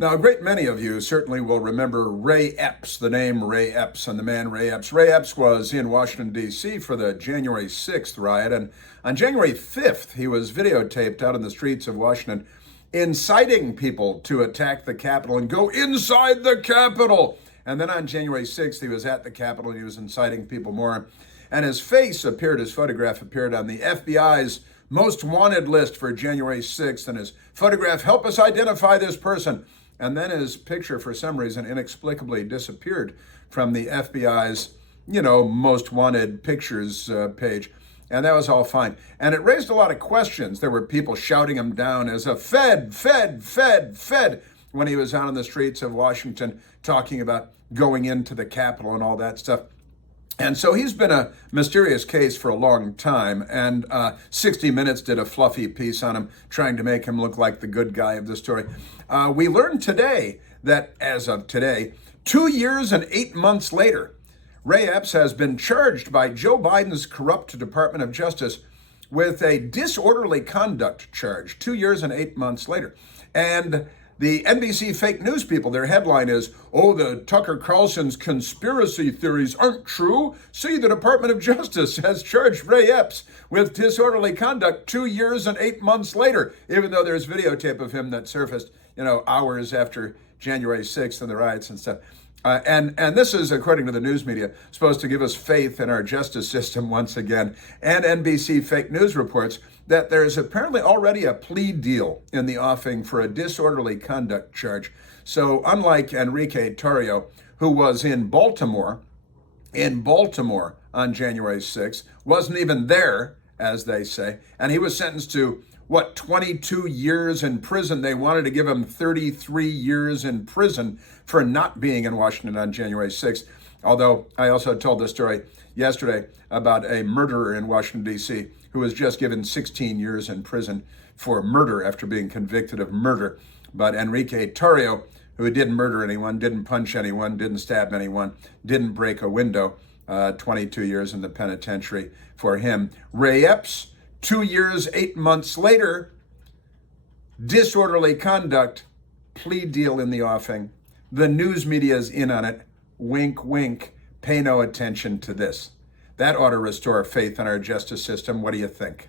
Now, a great many of you certainly will remember Ray Epps, the name Ray Epps and the man Ray Epps. Ray Epps was in Washington, D.C. for the January 6th riot, and on January 5th, he was videotaped out in the streets of Washington inciting people to attack the Capitol and go inside the Capitol. And then on January 6th, he was at the Capitol and he was inciting people more. And his photograph appeared on the FBI's most wanted list for January 6th, and his photograph helped us identify this person. And then his picture, for some reason, inexplicably disappeared from the FBI's, most wanted pictures page. And that was all fine. And it raised a lot of questions. There were people shouting him down as a Fed, Fed, Fed, Fed, when he was out on the streets of Washington talking about going into the Capitol and all that stuff. And so he's been a mysterious case for a long time, and 60 Minutes did a fluffy piece on him, trying to make him look like the good guy of the story. We learned today that, as of today, 2 years and 8 months later, Ray Epps has been charged by Joe Biden's corrupt Department of Justice with a disorderly conduct charge 2 years and 8 months later. And the NBC fake news people, their headline is, "Oh, the Tucker Carlson's conspiracy theories aren't true. See, the Department of Justice has charged Ray Epps with disorderly conduct 2 years and 8 months later," even though there's videotape of him that surfaced, hours after January 6th and the riots and stuff. And this is, according to the news media, supposed to give us faith in our justice system once again. And NBC fake news reports that there is apparently already a plea deal in the offing for a disorderly conduct charge. So unlike Enrique Tarrio, who was in Baltimore on January 6th, wasn't even there, as they say, and he was sentenced to 22 years in prison. They wanted to give him 33 years in prison for not being in Washington on January 6th. Although I also told the story yesterday about a murderer in Washington, D.C., who was just given 16 years in prison for murder after being convicted of murder. But Enrique Tarrio, who didn't murder anyone, didn't punch anyone, didn't stab anyone, didn't break a window, 22 years in the penitentiary for him. Ray Epps, 2 years, 8 months later, disorderly conduct, plea deal in the offing. The news media is in on it. Wink, wink. Pay no attention to this. That ought to restore faith in our justice system. What do you think?